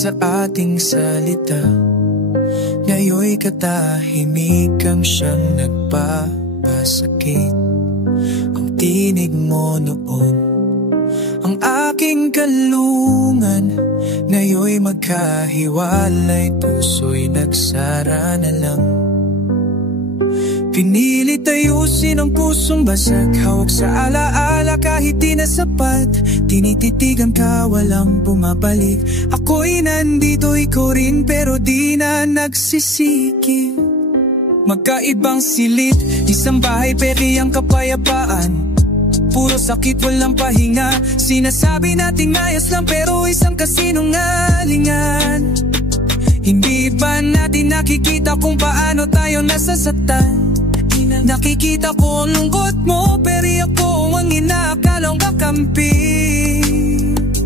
sa ating salita. Ngayon'y katahimikan siyang nagpapasakit. Ang tinig mo noon, ang aking kalungan. Ngayon'y magkahiwalay, puso'y nagsara na lang. Pinilit ayusin ang pusong basag, hawak sa alaala kahit di na sapat. Tinititigan ka, walang bumabalik. Ako'y nandito, ikaw rin, pero di na nagsisikip. Magkaibang silid, isang bahay peke ang kapayapaan. Puro sakit, walang pahinga. Sinasabi nating ayos lang, pero isang kasinungalingan. Hindi ba natin nakikita kung paano tayo nasasaktan? Nakikita ko ang lungkot mo, pero ako ang inaakalang kakampi.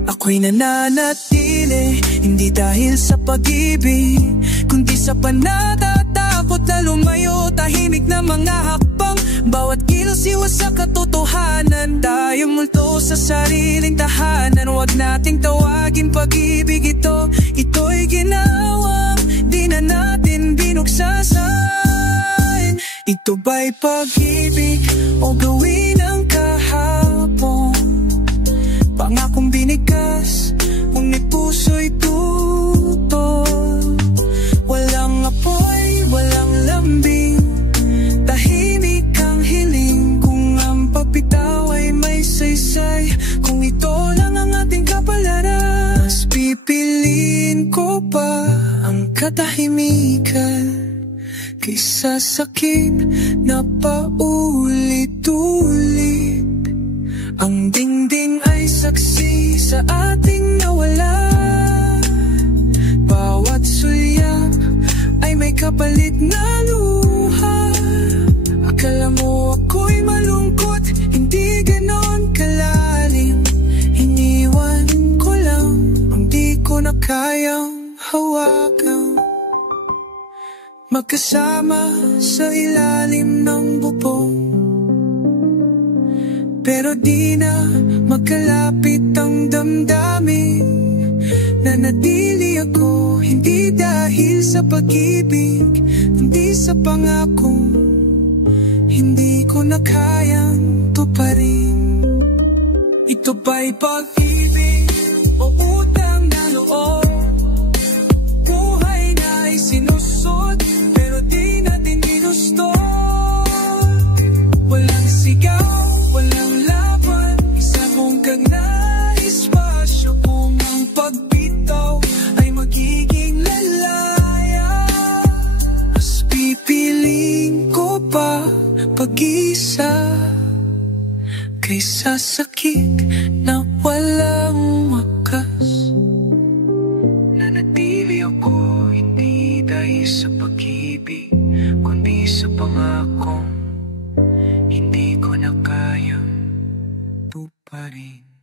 Ako'y nananatili, hindi dahil sa pag-ibig, kundi sa panatatakot na lumayo. Tahimik na mga hakbang, bawat kilos iwas sa katotohanan. Tayo multo sa sariling tahanan, huwag nating tawagin pag-ibig ito. Ito'y ginawang di na natin binuksasan. Ito ba'y pag-ibig o gawin ang kahapon? Pangakong binigas, ngunit puso'y tutol. Walang apoy, walang lambing, tahimik ang hiling. Kung ang pagbitaw ay may saysay, kung ito lang ang ating kapalaran, mas pipiliin ko pa ang katahimikan kaysa sakit na paulit-ulit. Ang dingding ay saksi sa ating nawalan. Bawat sulyap ay may kapalit na luha. Akala mo ako'y malungkot, hindi ganon kalalim. Iniwan ko lang ang di ko na kayang hawakan. Magkasama sa ilalim ng bubong, pero di na magkalapit ang damdamin. Nanatili ako, hindi dahil sa pag-ibig, hindi sa pangakong hindi ko na kayang tuparin. Ito ba'y pag-ibig o utang na loob? Buhay na isinusot, pero di natin ginusto. Walang sigaw, walang laban, isang hanggang na espasyo. Kung ang pagbitaw ay magiging lalaya, mas pipiliin ko pa pag-isa kaysa sakit na walang wakas. Nanatili ako, hindi dahil sa pag-ibig, kundi sa pangakong hindi ko na kayang tuparin.